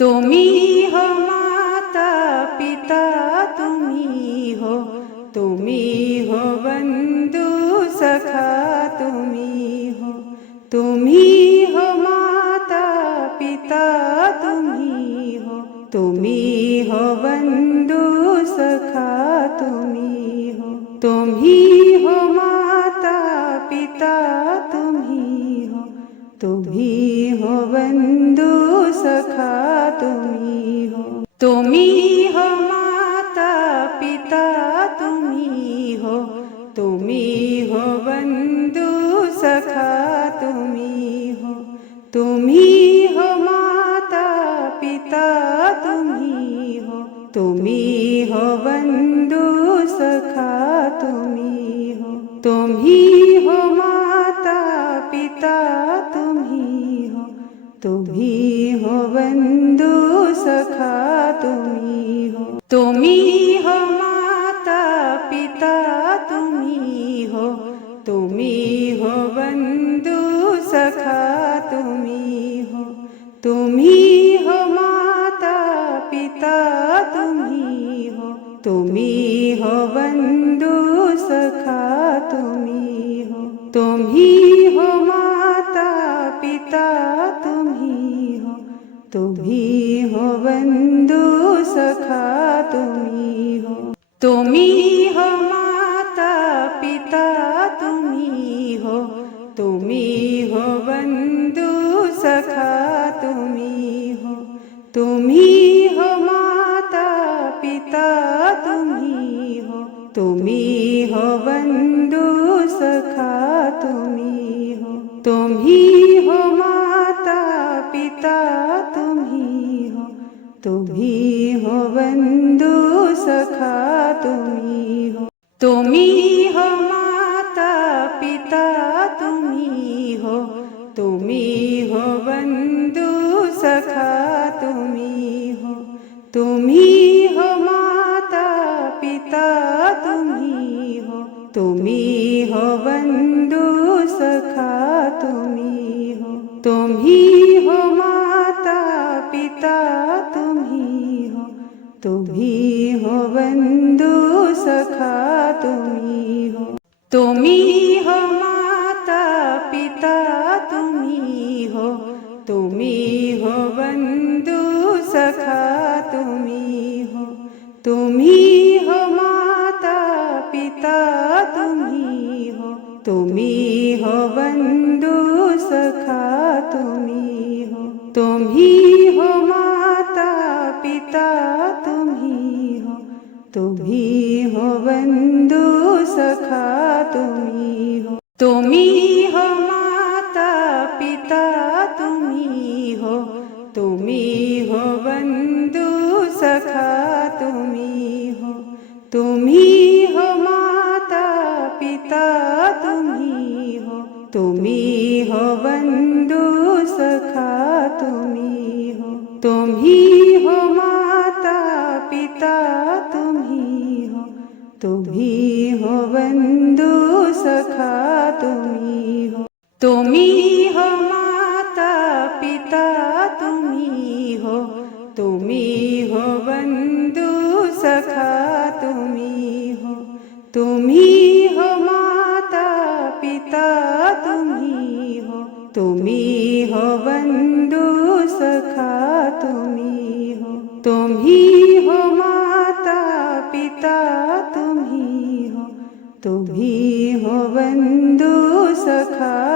तुम्ही हो माता पिता, तुम्ही हो बंधु सखा, तुम्ही हो माता पिता, तुम्ही हो बंधु सखा, तुम्ही हो माता पिता, तुम्ही हो बंधु सखा, तुम्ही हो माता पिता, तुम्ही हो बंधु सखा, तुम्ही हो माता पिता, तुम्ही हो बंधु सखा, तुम्ही हो माता पिता, तुम्ही हो बंधु सखा, तुम्ही हो माता पिता, तुम्ही हो बंधु सखा, तुम्ही हो माता पिता, तुम्ही हो बंधु सखा, तुम्ही हो माता पिता, तुम्ही हो बंधु सखा, तुम्ही हो माता पिता, तुम्ही हो बंधु सखा, तुम्ही हो माता पिता, तुम्ही हो बंधु सखा, तुम्ही हो माता पिता, तुम्ही हो बंधु सखा, तुम्ही हो माता पिता, तुम्ही हो बंधु सखा, तुम्ही हो माता पिता, तुम्ही हो बंधु सखा, तुम्ही हो माता पिता, तुम्ही हो बंधु सखा, तुम्ही हो माता पिता, तुम्ही हो बंधु सखा, तुम्ही हो माता पिता, तुम्ही हो बंधु सखा, तुम्ही हो माता पिता, तुम्ही हो बंधु सखा, तुम्ही हो माता पिता, तुम्ही हो बंधु सखा, तुम्ही हो माता पिता, तुम्ही हो बंधु सखा, तुम्ही हो माता पिता, तुम्ही हो बंधु सखा, तुम्ही हो माता पिता, तुम्ही हो बंधु सखा, तुम्ही हो माता पिता, तुम्ही हो बंधु सखा, तुम्ही हो माता पिता, तुम्ही हो बंधु सखा।